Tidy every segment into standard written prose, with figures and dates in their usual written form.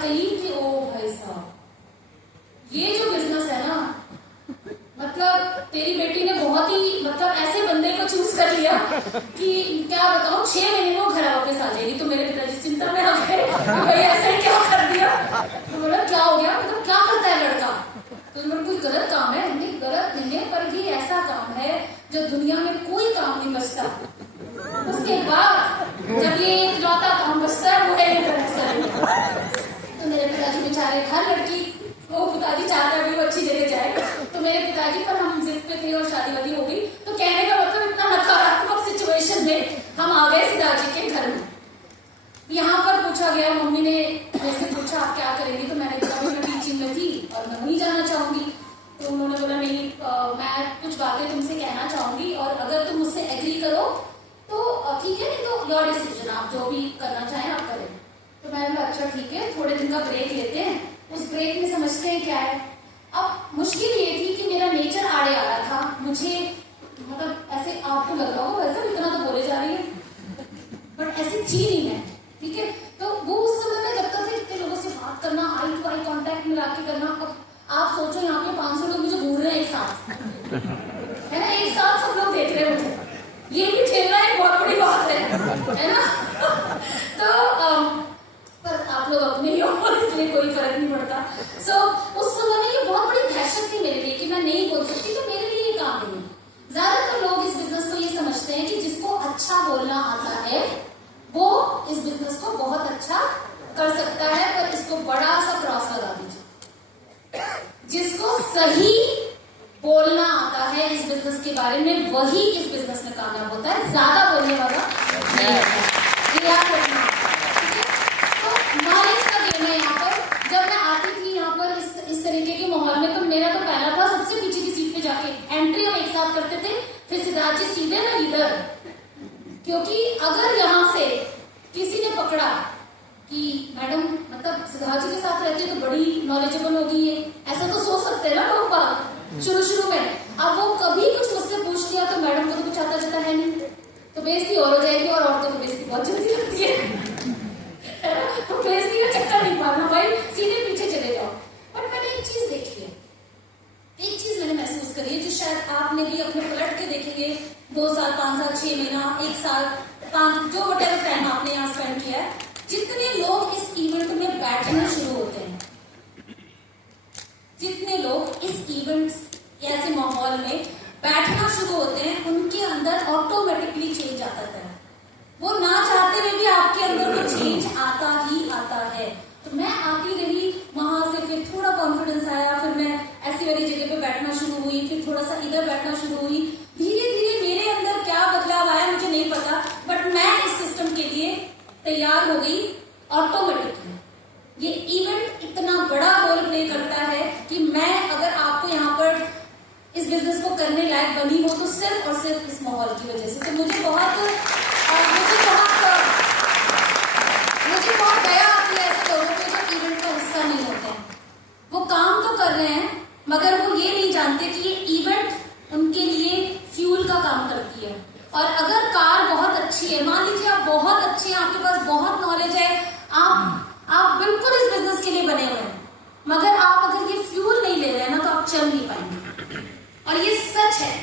बात कही कि ओ भाई साहब, ये जो बिजनेस है ना, मतलब तेरी बेटी ने बहुत ही मतलब ऐसे बंदे को चूज कर लिया कि क्या बताऊं, 6 महीने में वो घर वापस आ जाएगी। तो मेरे पिताजी चिंता में आ गए, भाई ऐसे क्या कर दिया। तो बोला क्या हो गया, मतलब क्या करता है लड़का। तो मतलब कुछ गलत काम है? नहीं, गलत नहीं है, पर ये ऐसा काम है जो दुनिया में कोई काम नहीं बचता। उसके बाद जब ये इकलौता काम बचता है वो है ये बिजनेस। तो मेरे पिताजी बेचारे, हर लड़की वो पिताजी चाहता है वो अच्छी जगह जाए, तो मेरे पिताजी पर हम जिद पे थे और शादी वादी हो गई। तो कहने का मतलब इतना नकारात्मक सिचुएशन में हम आ गए पिताजी के घर में। यहाँ पर पूछा गया, मम्मी ने जैसे पूछा आप क्या करेंगी, तो मैंने कहा मैं टीचिंग में थी और मैं वहीं जाना चाहूंगी। तो उन्होंने बोला नहीं, मैं कुछ बातें तुमसे कहना चाहूंगी और अगर तुम मुझसे एग्री करो तो ठीक है, नहीं तो योर डिसीजन, आप जो भी करना चाहें आप करें। तो मैंने बोला अच्छा ठीक है, थोड़े दिन का ब्रेक लेते हैं। उस ब्रेक में समझते हैं क्या है। अब मुश्किल ये थी कि मेरा नेचर आड़े आ रहा था, मुझे मतलब ऐसे आपको लग रहा होगा वैसे इतना तो बोले जा रही है, बट ऐसी थी नहीं मैं, ठीक है। तो वो उस समय में लगता था इतने लोगों से बात करना, आई टू आई कांटेक्ट मिला के करना। अब आप सोचो यहाँ पे 500 लोग मुझे घूर रहे हैं एक साथ, है ना, एक साथ सब लोग देख रहे होते, ये भी खेलना एक बहुत बड़ी बात है ना। तो पर आप लोग अपने ही हो इसलिए कोई फर्क नहीं पड़ता। सो उस समय में ये बहुत बड़ी दहशत थी मेरे लिए कि मैं नहीं बोल सकती, तो मेरे लिए ये काम नहीं। ज्यादातर लोग इस बिजनेस को ये समझते हैं कि जिसको अच्छा बोलना आता है वो इस बिजनेस को बहुत अच्छा कर सकता है, पर इसको बड़ा सा क्रॉस लगा दीजिए। जिसको सही बोलना आता है इस बिजनेस के बारे में वही इस बिजनेस में कामयाब होता है, ज्यादा बोलने वाला नहीं होता। नॉलेज का गेम है यहाँ पर। जब मैं आती थी यहाँ पर इस तरीके के माहौल में, तो मेरा तो पहला था सबसे पीछे की सीट पे जाके एंट्री हम एक साथ करते थे, फिर सिद्धार्थ जी सीधे ना इधर, क्योंकि अगर यहाँ से किसी ने पकड़ा कि मैडम मतलब सिद्धार्थ जी के साथ रहती है तो बड़ी नॉलेजेबल होगी ये, ऐसा तो सोच सकते हैं ना लोग बात शुरू में। अब वो कभी कुछ मुझसे पूछ लिया तो मैडम को तो कुछ आता जाता है नहीं, तो बेइज्जती और हो जाएगी, और औरतों को बेइज्जती बहुत जल्दी लगती है। बेइज्जती का चक्कर नहीं मारना भाई, सीधे पीछे चले जाओ। बट मैंने एक चीज देखी है, एक चीज मैंने महसूस करी है जो शायद आपने भी अपने पलट के देखेंगे, 2 साल 5 साल 6 महीना 1 साल 5 जो वटेवर टाइम आपने यहाँ स्पेंड किया है, जितने लोग इस इवेंट में बैठना शुरू होते हैं, जितने लोग इस इवेंट ऐसे माहौल में बैठना शुरू होते हैं, उनके अंदर ऑटोमेटिकली चेंज आता है। वो ना चाहते हुए भी आपके अंदर वो चेंज आता ही आता है। तो मैं आती रही वहां से, फिर थोड़ा कॉन्फिडेंस आया, फिर मैं ऐसी वाली जगह पे बैठना शुरू हुई, फिर थोड़ा सा इधर बैठना शुरू हुई। धीरे धीरे मेरे अंदर क्या बदलाव आया मुझे नहीं पता, बट मैं इस सिस्टम के लिए तैयार हो गई ऑटोमेटिकली। ये इवेंट इतना बड़ा रोल प्ले करता है कि मैं अगर आपको यहाँ पर इस बिजनेस को करने लायक बनी हो तो सिर्फ और सिर्फ इस माहौल की वजह से। तो मुझे बहुत दया आती है ऐसे लोगों पे जो इवेंट का हिस्सा नहीं होते हैं। वो काम तो कर रहे हैं मगर वो ये नहीं जानते कि ये इवेंट उनके लिए फ्यूल का काम करती है। और अगर कार बहुत अच्छी है, मान लीजिए आप बहुत अच्छे हैं, आपके पास बहुत नॉलेज है, आप बिल्कुल इस बिजनेस के लिए बने हुए हैं, मगर आप अगर ये फ्यूल नहीं ले रहे हैं ना तो आप चल नहीं पाएंगे। और ये सच है,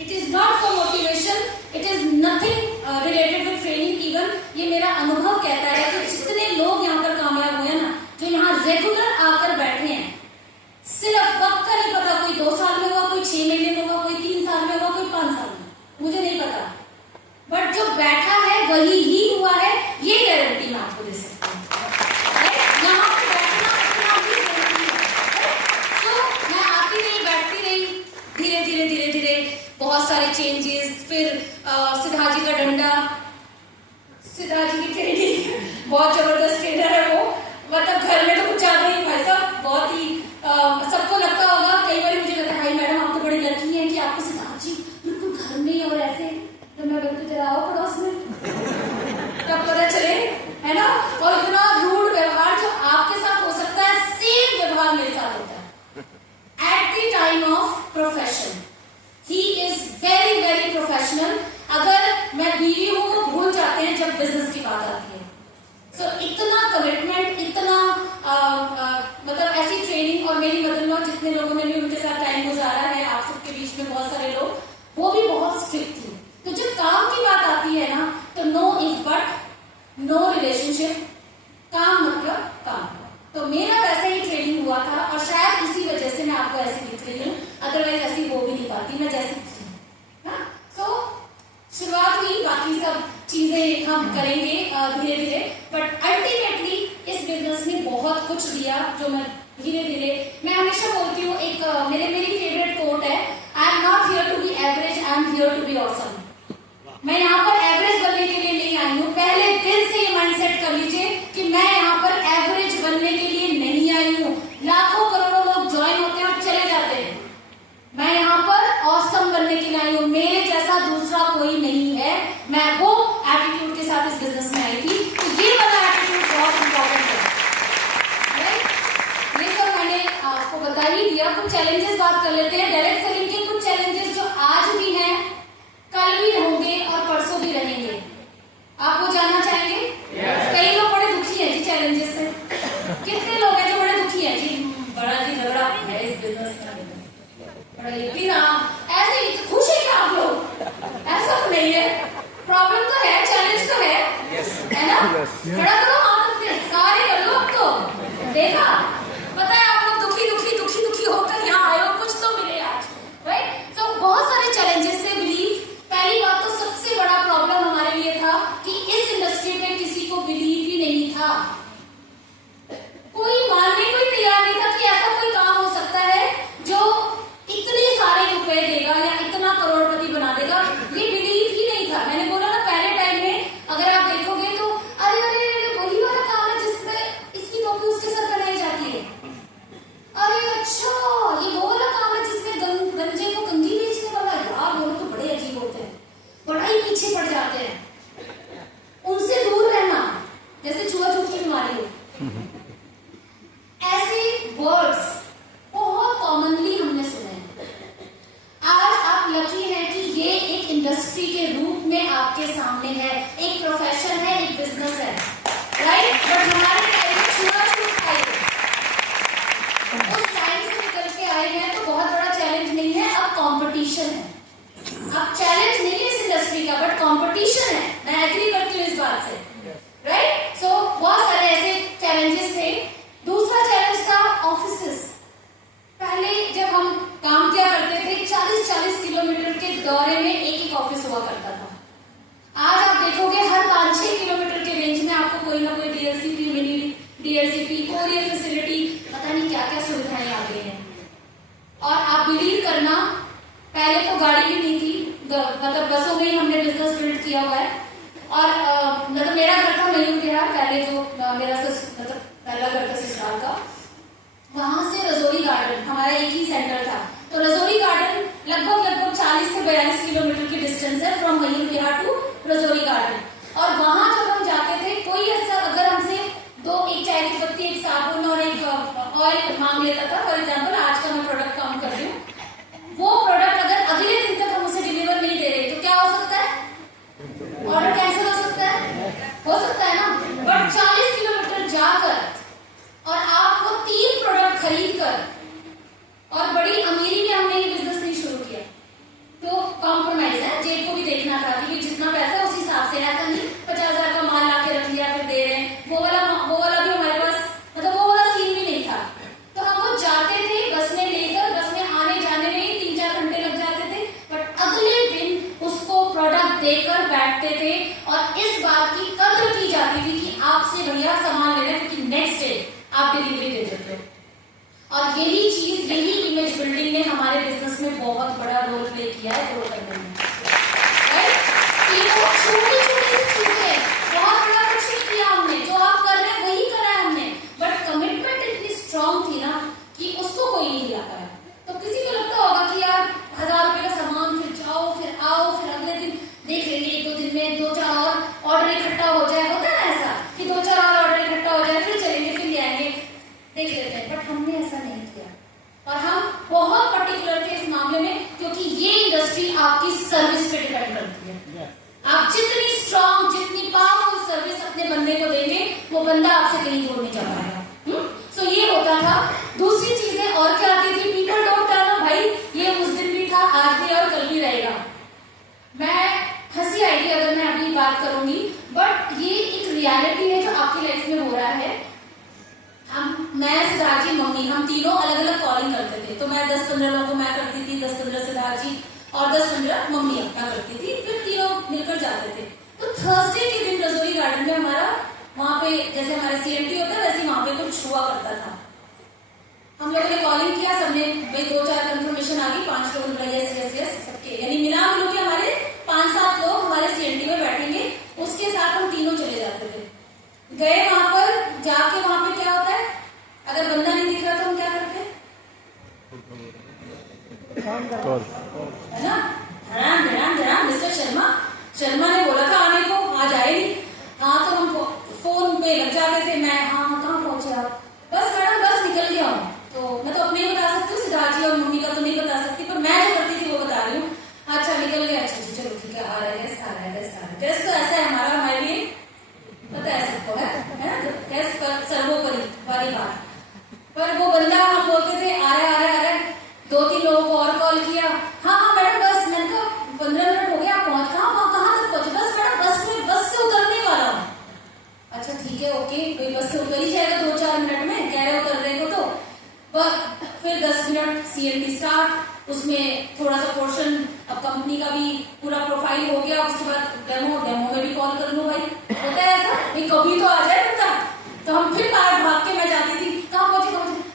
it is not for motivation, it is nothing related with training even. ये मेरा अनुभव कहता है कि जितने लोग यहाँ पर कामयाब हुए हैं ना, जो यहाँ रेगुलर आकर बैठे हैं, सिर्फ वक्त का नहीं पता, कोई 2 साल में हुआ, कोई 6 महीने में हुआ, कोई 3 साल में हुआ, कोई 5 साल में, मुझे नहीं पता, बट जो बैठा है वही ही हुआ है, ये गारंटी मैं आपको दे सकती हूँ। यहाँ पर बैठना इतना ही जरूरी है। तो मैं आती रही, बैठती रही, धीरे धीरे धीरे धीरे बहुत सारे चेंजेस। फिर सिद्धार्थ जी का डंडा, सिद्धार्थ जी की ट्रेनिंग, बहुत जबरदस्त ट्रेनर है वो, मतलब घर में तो कुछ ज्यादा ही भाई साहब, बहुत ही सबको लगता होगा, कई बार मुझे लगता है भाई मैडम आप तो बड़ी लकी हैं कि आपको सिद्धार्थ जी बिल्कुल घर में और ऐसे, तो मैं बिल्कुल जरा आओ पड़ोस में तब पता चले, है ना। और इतना रूड व्यवहार जो आपके साथ हो सकता है, सेम व्यवहार मेरे साथ होता है at the time of profession. He is very very professional. अगर मैं बीवी हूं तो भूल जाते हैं जब बिजनेस की बात आती है। सो मेरी मदर-इन-लॉ, जितने लोगों ने भी उनके साथ टाइम गुजारा है, आप सबके बीच में बहुत सारे लोग, वो भी बहुत स्ट्रिक्ट थी। तो जब काम की बात आती है ना, तो no if but, no relationship, काम मतलब काम। तो मेरा वैसे ही ट्रेनिंग हुआ था और शायद इसी वजह से मैं आपको ऐसी दिख रही हूँ, अदरवाइज ऐसी हो भी नहीं पाती मैं जैसी थी। सो शुरुआत हुई, बाकी सब चीजें हम करेंगे धीरे धीरे, बट अल्टीमेटली इस बिजनेस ने बहुत कुछ दिया जो मैं धीरे धीरे, मैं हमेशा बोलती हूँ, एक मेरी फेवरेट कोट है, I am not here to be average, I am here to be awesome. मैं यहाँ पर एवरेज बनने के लिए नहीं आई हूँ। पहले दिन से ये माइंडसेट कर लीजिए कि मैं यहाँ पर एवरेज बनने के लिए नहीं आई हूँ। लाखों करोड़ों लोग ज्वाइन होते हैं और चले जाते हैं, मैं यहाँ पर ऑसम बनने के लिए आई हूँ। मेरे जैसा दूसरा कोई नहीं है। मैं वो एटीट्यूड के साथ इस बिजनेस में आई थी। तो ये वाला एटीट्यूड बहुत इंपॉर्टेंट है। ये सब मैंने आपको बता ही दिया। कुछ चैलेंजेस बात कर लेते हैं। डायरेक्ट सेलिंग के कुछ चैलेंजेस जो आज भी हैं, कल भी होंगे और परसों भी रहेंगे। आप वो जानना चाहेंगे? कई लोग बड़े दुखी हैं जी चैलेंजेस से। कितने लोग हैं जो बड़े दुखी हैं जी? बड़ा जी झगड़ा है इस बिजनेस का, ऐसे ही खुश है क्या आप लोग? ऐसा तो नहीं है, प्रॉब्लम तो है, चैलेंज तो है ना? खड़ा करो हाथ से, कार्य कर लो। अब तो देखा, पता है आप लोग दुखी दुखी दुखी दुखी होकर यहाँ आए हो, कुछ तो मिले आज, राइट? तो बहुत सारे चैलेंजेस से बिलीव। पहली बात तो सबसे बड़ा प्रॉब्लम हमारे लिए था कि इस इंडस्ट्री में किसी को बिलीव ही नहीं था। कोई मानने को ही तैयार नहीं था कि ऐसा कोई काम हो सकता है जो इतने सारे रुपए देगा या इतना करोड़पति बना देगा। ये बिलीव ही नहीं था। मैंने बोला ना, पहले टाइम में अगर आप देखोगे तो अरे अरे वही वाला काम है जिसमें इसकी टोपी उसके सर पर नहीं जाती है। अरे अच्छा, ये वो वाला काम है जिसमें गंजे को कंघी बेचने वाला है। यार वो तो बड़े अजीब होते हैं, बड़ा ही पीछे पड़ जाते हैं, उनसे दूर रहना, जैसे छुआछूत की बीमारी हो। ऐसे वर्ड्स बहुत कॉमनली हमने सुने हैं। आज आप लकी हैं कि ये एक इंडस्ट्री के रूप में आपके सामने है, एक प्रोफेशन है, एक बिजनेस है, राइट? बट हमारे टाइम में छुआछूत आई है, उस टाइम से निकल के आए हैं। तो बहुत बड़ा चैलेंज नहीं है, अब कंपटीशन है। अब चैलेंज नहीं है इस इंडस्ट्री का, बट कंपटीशन है। मैं एग्री करती हूँ इस बात से, राइट? सो बहुत सारे ऐसे चैलेंजेस थे। दूसरा चैलेंज था ऑफिसेस। पहले जब हम काम किया करते थे, 40-40 किलोमीटर के दौरे में एक ऑफिस हुआ करता था। आज आप देखोगे हर 5-6 किलोमीटर के रेंज में आपको कोई ना कोई डीएलसीपी, मिनी डीएलसीपी, कोरियर फैसिलिटी, पता नहीं क्या क्या सुविधाएं आ गई हैं। और आप बिलीव करना, पहले तो गाड़ी भी नहीं थी, मतलब बसों में ही हमने बिजनेस बिल्ड किया हुआ है। और मतलब मेरा घर था मयूर विहार, पहले जो मेरा मतलब पहला घर था ससुराल का, वहां से रजौरी गार्डन हमारा एक ही सेंटर था। तो रजौरी गार्डन लगभग 40 से 42 किलोमीटर की डिस्टेंस है फ्रॉम मयूर विहार टू रजौरी गार्डन। और वहां जब हम जाते थे, कोई ऐसा अगर हमसे एक चाय की पत्ती, एक साबुन और एक ऑयल मांग लेता था, फॉर एग्जाम्पल आज का मैं प्रोडक्ट काम कर रही हूँ, वो प्रोडक्ट अगर अगले दिन तक हम उसे डिलीवर नहीं दे रहे तो क्या हो सकता है? ऑर्डर कैंसिल हो सकता है ना? बट 40 किलोमीटर जाकर और आपको 3 प्रोडक्ट खरीद कर, और बड़ी अमीरी में हमने ये बिजनेस नहीं शुरू किया। तो कॉम्प्रोमाइज है, जेब को भी देखना था कि जितना पैसा उस हिसाब से, ऐसा नहीं 50,000 का माल ला के रख लिया फिर दे रहे हैं। वो वाला भी हमारे पास, मतलब वो वाला सीन भी नहीं था। तो हम वो जाते थे बस में लेकर, बस में आने जाने में ही 3-4 घंटे लग जाते थे, बट अगले दिन उसको प्रोडक्ट देकर बैठते थे। और इस बात की कद्र की जाती थी कि आपसे बढ़िया सामान ले रहे हैं, क्योंकि नेक्स्ट डे आप डिलीवरी दे देते हो। और यही चीज, यही इमेज बिल्डिंग ने हमारे बिजनेस में बहुत बड़ा रोल प्ले किया है ग्रो करने में, राइट? छोटी छोटी चीजें, बहुत बड़ा कुछ नहीं किया हमने, जो आप कर रहे हैं वही करा है हमने, बट कमिटमेंट इतनी स्ट्रांग थी ना कि उसको कोई नहीं लिया पाया। तो किसी को लगता होगा कि यार 1000 रुपए का सामान, फिर जाओ फिर आओ, फिर अगले दिन देख लेंगे, 1-2 दिन में 2-4 और ऑर्डर इकट्ठा हो जाए। होता है ना ऐसा कि 2-4 और ऑर्डर इकट्ठा हो जाए, फिर चलेंगे, फिर ले आएंगे, देख लेते हैं। बट हमने ऐसा नहीं किया, और हम बहुत पर्टिकुलर थे इस मामले में, क्योंकि ये इंडस्ट्री आपकी सर्विस पे डिपेंड करती है। आप जितनी स्ट्रांग, जितनी पावरफुल सर्विस अपने बंदे को देंगे, वो बंदा आपसे कहीं दूर नहीं जा पाएगा। सो ये ये होता था। दूसरी चीजें और क्या आती थी, पीपल डोंट टेल भाई ये उस दिन भी था, आज भी और कल भी रहेगा। मैं हंसी आएगी अगर मैं अभी बात करूंगी, बट ये एक रियलिटी है जो आपकी लाइफ में हो रहा है। मैं सिद्धार्थ जी मम्मी हम तीनों अलग अलग कॉलिंग करते थे। तो मैं 10-15 लोगों को मैं करती थी, 10-15 सिद्धार्थ जी और 10-15 मम्मी अपना करती थी, फिर तीनों मिलकर जाते थे। तो थर्सडे के दिन रसोई गार्डन में हमारा वहां पे जैसे हमारा CMT होता है वैसे वहां पे कुछ हुआ करता था। हम लोगों ने कॉलिंग किया, सबने भाई 2-4 कंफर्मेशन आ गई, 5 लोग बोला यस यस यस सबके, यानी मिला मिलो के हमारे 5-7 लोग हमारे CMT में बैठेंगे, उसके साथ हम तीनों चले जाते थे। गए वहां पर, जाके वहां पे क्या होता है, अगर बंदा नहीं दिख रहा तो हम क्या करते हैं, है ना, धड़ाम धड़ाम धड़ाम मिस्टर शर्मा ने बोला था आने को, आज आए नहीं। हाँ तो हम फोन पे लग जाते थे, मैं हाँ कहाँ पहुंचे आप, बस मैडम बस निकल गया हूँ। तो मैं तो अपने ही बता सकती हूँ, सिद्धार्थ जी और मम्मी का तो नहीं बता सकती, पर मैं जो करती थी वो बता रही हूँ। अच्छा निकल गया, अच्छा जी चलो ठीक है, आ रहा है टेस्ट, आ रहा है टेस्ट, आ रहा है टेस्ट। तो ऐसा है हमारा, हमारे लिए पता है सबको, है ना, टेस्ट पर सर्वोपरि वाली बात। पर वो बंदा हम बोलते थे आ रहा है, 2-3 लोगों को और कॉल किया, हाँ मैडम बस, मैंने कहा 15 मिनट हो गया, आप पहुंच कहाँ तक पहुंचे, बस मैडम बस से उतरने वाला हूँ। अच्छा ठीक है ओके, कोई बस से उतर ही जाएगा 2-4 मिनट में, कह रहे उतरने को तो। पर फिर 10 मिनट CMT स्टार्ट, उसमें थोड़ा सा पोर्शन, अब कंपनी का भी पूरा प्रोफाइल हो गया, उसके बाद डेमो में भी कॉल कर लो भाई, होता है ऐसा, कभी तो आ जाए बंदा। तो हम फिर भाग के मैं जाती थी, कहाँ पहुंचे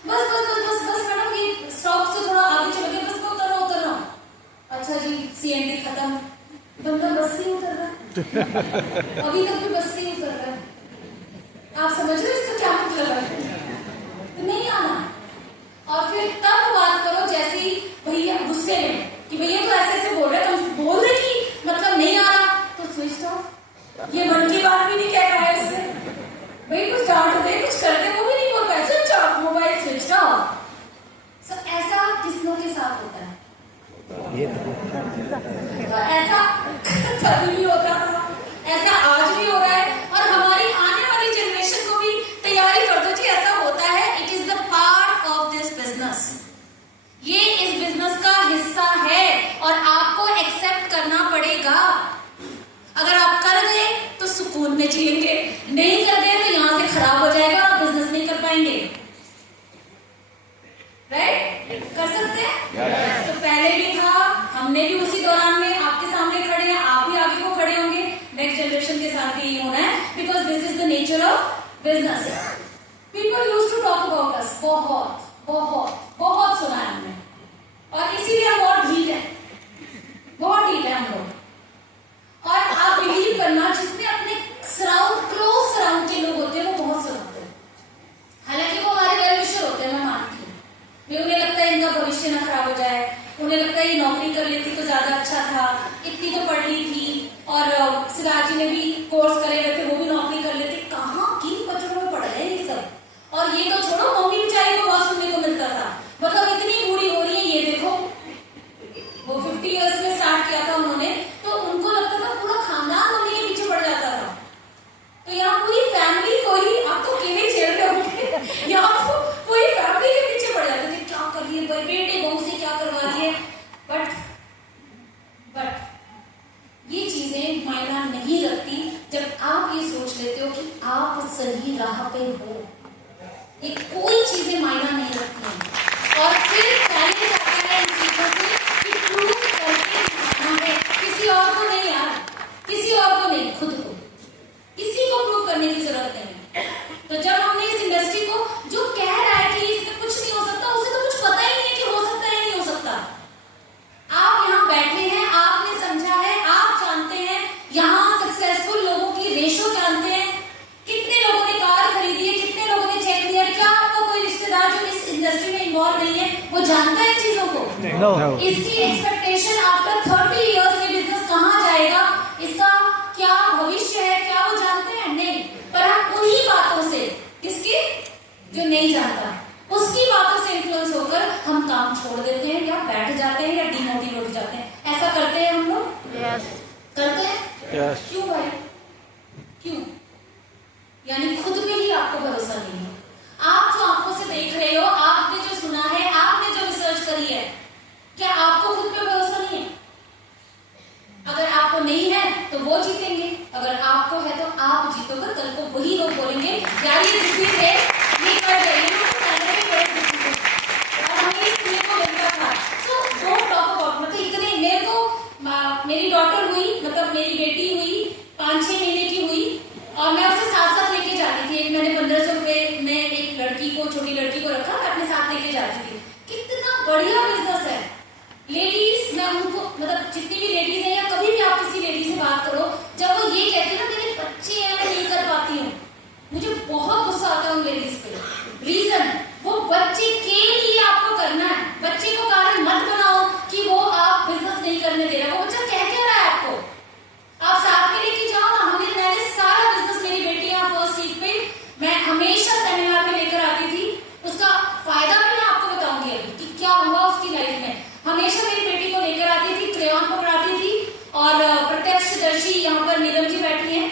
बस मैडम ये स्टॉप से थोड़ा आगे चल के बस में उतर रहा हूँ। अच्छा जी CMT खत्म, बंदा बस से उतर रहा है, अभी तक भी बस से उतर रहा है। आप समझ रहे हो इसका क्या मतलब है, तो नहीं आना। और फिर तब बात करो जैसे ही भैया गुस्से में कि भैया तो ऐसे बोल रहे, तुम बोल रहे कि मतलब नहीं आ रहा, तो स्विच ऑफ, ये मन की बात भी नहीं कह पाए उससे, भाई कुछ डांट दे कुछ कर दे वो भी नहीं बोल पाए, switch off, mobile switch off. सो ऐसा किसनों के साथ होता है, ऐसा कभी भी होता था, ऐसा आज भी हो रहा है, और हमारी आने वाली जनरेशन को भी तैयारी कर दो जी, ऐसा होता है। It is the part of this business, ये इस बिजनेस का हिस्सा है और आपको एक्सेप्ट करना पड़ेगा। अगर आप कर गए तो सुकून में जिएंगे, नहीं कर गए तो यहां से खराब हो जाएगा, आप बिजनेस नहीं कर पाएंगे। राइट, कर सकते हैं? तो पहले भी था, हमने भी उसी दौरान में आपके सामने खड़े हैं, आप भी आगे को खड़े होंगे, नेक्स्ट जनरेशन के साथ भी होना है, because this is the nature of business. People used to talk about us, बहुत बहुत बहुत सुना है हमने, और इसीलिए हम बहुत ढील है, बहुत ढील है हम लोग। और आप बिलीव करना, जितने अपने क्लोज सराउंड के लोग होते हैं वो बहुत सुनाते हैं, हालांकि वो हमारे वेल विशर होते हैं, मैं मानती हूँ। उन्हें लगता है इनका भविष्य न खराब हो जाए, उन्हें लगता है ये नौकरी कर लेती तो ज्यादा अच्छा था, इतनी तो पढ़ ली थी, और सिराज जी ने भी कोर्स करे हुए थे, वो भी नौकरी कर लेते, कहाँ किन बच्चों में पढ़ रहे ये सब। और ये तो छोड़ो, मम्मी बेचारी को बहुत सुनने को मिलता था, मतलब इतनी बूढ़ी हो रही है, ये देखो वो 50 इयर्स में स्टार्ट किया था उन्होंने, तो उनको लगता था पूरा खानदान उन्हीं के पीछे पड़ जाता था। तो यहाँ पूरी फैमिली को ही, आप तो अकेले झेल रहे होंगे, यहाँ तो पूरी फैमिली के पीछे पड़ जाते थे, क्या कर रही है बेटे बहू से क्या करवा रही है। बट ये चीजें मायना नहीं रखती जब आप ये सोच लेते हो कि आप सही राह पे हो, ये कोई चीजें मायना नहीं रखती हैं। और फिर पहले जाता है इन चीजों से कि प्रूव करके दिखाना है, किसी और को नहीं यार, किसी और को नहीं, खुद को, किसी को प्रूव करने की जरूरत नहीं। तो जब हमने इस इंडस्ट्री को, जो कह रहा है कि इसमें कुछ नहीं हो सकता, उसे तो कुछ पता ही नहीं है कि हो सकता है नहीं हो सकता। आप यहाँ बैठे हैं, आपने समझा है, आप जानते हैं, यहाँ सक्सेसफुल लोगों की रेशो जानते हैं, कितने लोगों ने कार खरीदी है, कितने लोगों ने चेक लिया। क्या आपका कोई रिश्तेदार जो इस इंडस्ट्री में इन्वॉल्व नहीं है वो जानता है चीजों को? No. इसकी एक्सपेक्टेशन आफ्टर 30 इयर्स में बिजनेस कहाँ जाएगा, इसका क्या भविष्य है, क्या वो जानते हैं? नहीं। पर हम उन्हीं बातों से, किसकी, जो नहीं जानता, उसकी बातों से इन्फ्लुएंस होकर हम काम छोड़ देते हैं, या बैठ जाते हैं, या डिमोटिवेट हो जाते हैं। ऐसा करते हैं हम लोग? Yes. करते हैं? Yes. क्यों भाई, क्यों? यानी खुद में ही आपको भरोसा नहीं है। आप जो आंखों से देख होंगे यार ये जितनी है ये कर रही है तो कैमरे में बड़े जितनी है और हमें इस सुनने को मिलता था। सो डोंट टॉक अबाउट, मतलब इतने मेरे को मेरी डॉटर हुई, मतलब मेरी बेटी हुई 5-6 महीने की हुई और मैं उसे साथ साथ लेके जाती थी। मैंने 1500 रुपए में एक लड़की को, छोटी लड़की को रखा, मैं अपने साथ लेके जाती थी। कितना बढ़िया बिजनेस है। लेडीज, मैं उनको, मतलब जितनी भी लेडीज है या कभी भी आप किसी लेडी से बात करो, जब वो ये कहती है ना मेरे बच्चे हैं मैं नहीं कर पाती हूँ, मुझे बहुत गुस्सा आता है उन लेडीज पे। रीजन, वो बच्चे के लिए आपको करना है। बच्चे को कारण मत बनाओ कि वो आप बिजनेस नहीं करने दे रहे। वो बच्चा कह क्या रहा है आपको, आप साथ में लेके जाओ ना। मैंने सारा बिजनेस, मेरी बेटी यहाँ फर्स्ट सीट पे, मैं हमेशा सेमिनार में लेकर आती थी। उसका फायदा भी मैं आपको बताऊंगी अभी कि क्या हुआ उसकी लाइफ में। हमेशा मेरी बेटी को लेकर आती थी, क्रेयॉन पकड़ाती थी और प्रत्यक्षदर्शी यहाँ पर नीलम जी बैठी हैं,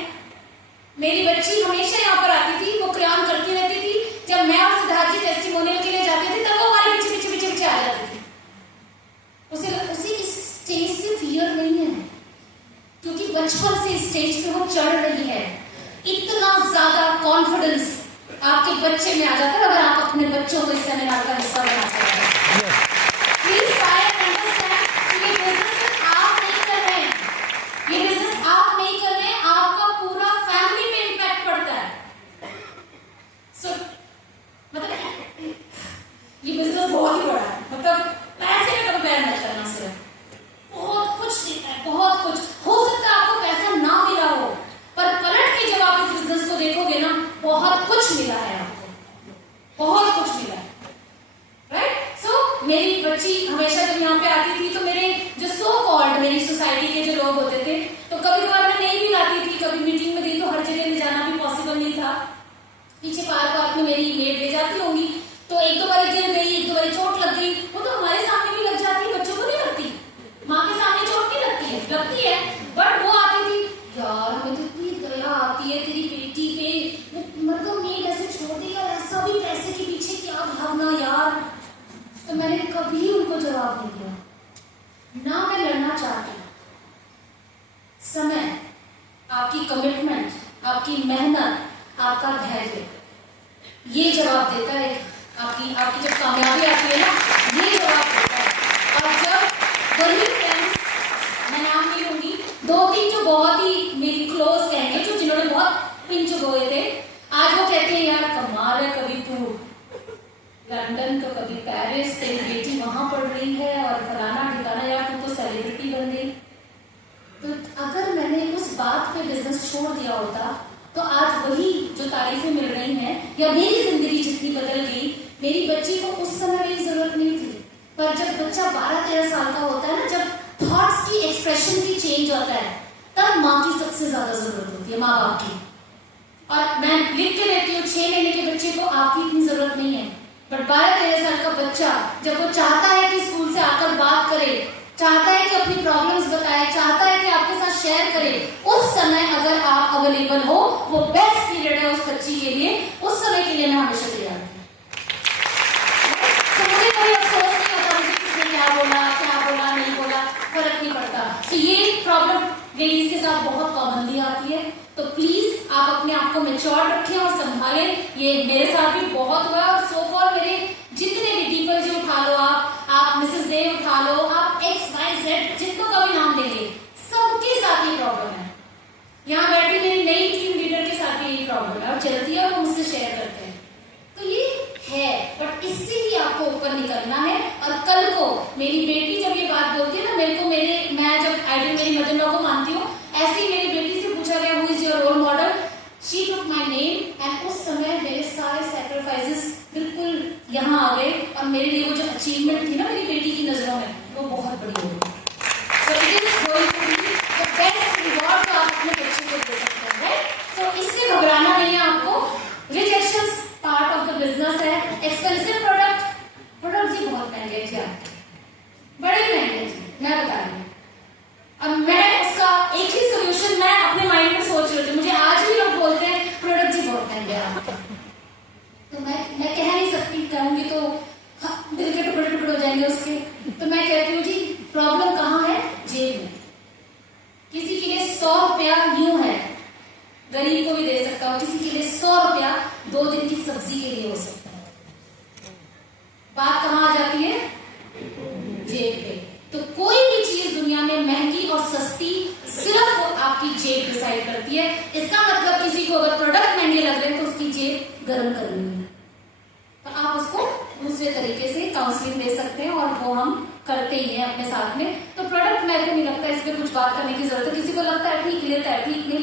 मेरी बच्ची हमेशा यहाँ पर आती थी, वो क्रेयॉन करती रहती थी। जब मैं और सिद्धार्थ जी टेस्टिमोनियल के लिए जाते थे तब वो हमारे पीछे पीछे पीछे पीछे आ जाती थी। उसे इस स्टेज से फियर नहीं है क्योंकि बचपन से स्टेज पे वो चढ़ रही है। इतना ज्यादा कॉन्फिडेंस आपके बच्चे में आ जाता है अगर आप अपने बच्चों को इस सेमिनार का हिस्सा बनाते हैं। प्लीज ट्राई एंड अंडरस्टैंड कि ये बिजनेस आप नहीं कर रहे हैं, ये बिजनेस आप नहीं कर रहे हैं, आपका पूरा फैमिली पे इम्पैक्ट पड़ता है। सो मतलब ये बिजनेस बहुत ही बड़ा है, मतलब पैसे में कंपेयर मत करना। सिर्फ बहुत कुछ देता है, बहुत कुछ। हो सकता है आपको पैसा ना मिला हो, पर पलट के जब आप इस बिजनेस को देखोगे ना, बहुत कुछ मिला है आपको, बहुत कुछ मिला है। राइट? सो मेरी बच्ची हमेशा जब यहाँ पे आती थी तो मेरे जो सो कॉल्ड मेरी सोसाइटी के जो लोग होते थे, तो कभी कभार मैं नहीं भी लाती थी, कभी मीटिंग में गई तो हर जगह ले जाना भी पॉसिबल नहीं था। पीछे पार्क में मेरी मेड ले जाती होंगी, तो एक दो बार गिर गई, एक दो बार चोट लग गई, वो तो हमारे सामने भी लग जाती है, बच्चों को नहीं लगती। माँ के सामने चोट नहीं लगती है, बट वो आती थी, यार हमें तो इतनी दया आती है तेरी बेटी पे, मतलब मेड ऐसे छोड़ दी यार, ऐसा भी पैसे के पीछे क्या भागना यार। तो मैंने कभी उनको जवाब नहीं दिया ना, मैं लड़ना चाहती हूँ। समय, आपकी कमिटमेंट, आपकी मेहनत, आपका धैर्य, ये जवाब देता है। आपकी जब कामयाबी आती है ना, ये जवाब देता है। और जब वही फ्रेंड्स, मैं नाम नहीं लूंगी, 2-3 जो बहुत ही मेरी क्लोज फ्रेंड है, जो जिन्होंने बहुत पिंच हुए थे, आज वो कहते हैं यार कमाल है, कभी तू लंदन तो कभी पेरिस, तेरी बेटी वहां पढ़ रही है और फलाना ठिकाना, यार तू तो सेलिब्रिटी बन गई। तो अगर मैंने उस बात पे बिजनेस छोड़ दिया होता तो आज वही जो तारीफें मिल रही हैं, या मेरी जिंदगी जितनी बदल गई, मेरी बच्ची को उस समय मेरी जरूरत नहीं थी। पर जब बच्चा 12-13 साल का होता है ना, जब थॉट्स की एक्सप्रेशन की चेंज होता है, तब माँ की सबसे ज्यादा जरूरत होती है, माँ बाप की। और मैं लिख के देती हूँ, 6 महीने के बच्चे को आपकी इतनी जरूरत नहीं है, बट 12-13 साल का बच्चा जब वो चाहता है कि स्कूल से आकर बात करे, चाहता है कि अपनी प्रॉब्लम्स बताए, चाहता है कि आपके साथ शेयर करे, उस समय अगर आप अवेलेबल हो, वो बेस्ट पीरियड है उस बच्ची के लिए। उस समय के लिए मैं हमेशा तैयार हूँ। तो मुझे कोई अफसोस नहीं होता मुझे किसने क्या बोला नहीं बोला, फर्क नहीं पड़ता। तो ये प्रॉब्लम लेडीज के साथ बहुत कॉमनली आती है। तो प्लीज आप अपने आप को मैच्योर रखें और संभालें। ये मेरे साथ भी बहुत हुआ, और सो कॉल मेरे जितने भी पीपल जी उठा लो, आप मिसेस डे उठा लो, आप XYZ जितनों का भी नाम लेंगे, सबके साथ ये प्रॉब्लम है। यहाँ बैठी मेरी नई टीम लीडर के साथ भी यही प्रॉब्लम है, और चलती है और वो मुझसे शेयर करते हैं। तो ये है, बट इससे ही आपको ऊपर निकलना है। और कल को मेरी बेटी जब ये बात बोलती है ना, मैं जब आइडियल मेरी मदर लॉ को मानती हूँ, ऐसी मेरी बेटी से पूछा गया who is your role model, she took my name, and उस समय मेरे सारे सेक्रीफाइसेस बिल्कुल यहाँ आ गए, और मेरे लिए वो जो अचीवमेंट थी ना मेरी बेटी की नजरों में, वो बहुत बड़ी हो गई। So it is going to be the best reward जो आप अपने बच्चे को दे सकते हैं, राइट? तो इससे घबराना नहीं है आपको। Rejections part of the business है। एक्सपेंसिव प्रोडक्ट जी बहुत महंगे थे, बड़े महंगे थे, मैं बता रही हूँ। अब मैं उसका एक ही सोल्यूशन मैं अपने माइंड में सोच रही थी। मुझे आज भी लोग बोलते हैं प्रोडक्ट जी बहुत महंगे हैं आपके, तो मैं कह नहीं सकती, कहूंगी तो दिल के टुकड़े टुकड़े हो जाएंगे उसके। तो मैं कहती हूँ जी प्रॉब्लम कहाँ है, जेब में। किसी के लिए 100 रुपया न्यू है, गरीब को भी दे सकता हूँ, किसी के लिए 100 रुपया 2 दिन की सब्जी के लिए हो सकता है। बात कहाँ आ जाती है? जेब पे। तो कोई भी चीज दुनिया में महंगी और सस्ती सिर्फ आपकी जेब डिसाइड करती है। इसका मतलब किसी को अगर प्रोडक्ट महंगे लग रहे हैं तो उसकी जेब गर्म करनी है, तो आप उसको दूसरे तरीके से काउंसलिंग दे सकते हैं, और वो हम करते ही हैं अपने साथ में। तो प्रोडक्ट मेरे को नहीं लगता इस पे कुछ बात करने की जरूरत है। किसी को लगता है ठीक लेता है, ठीक नहीं लेता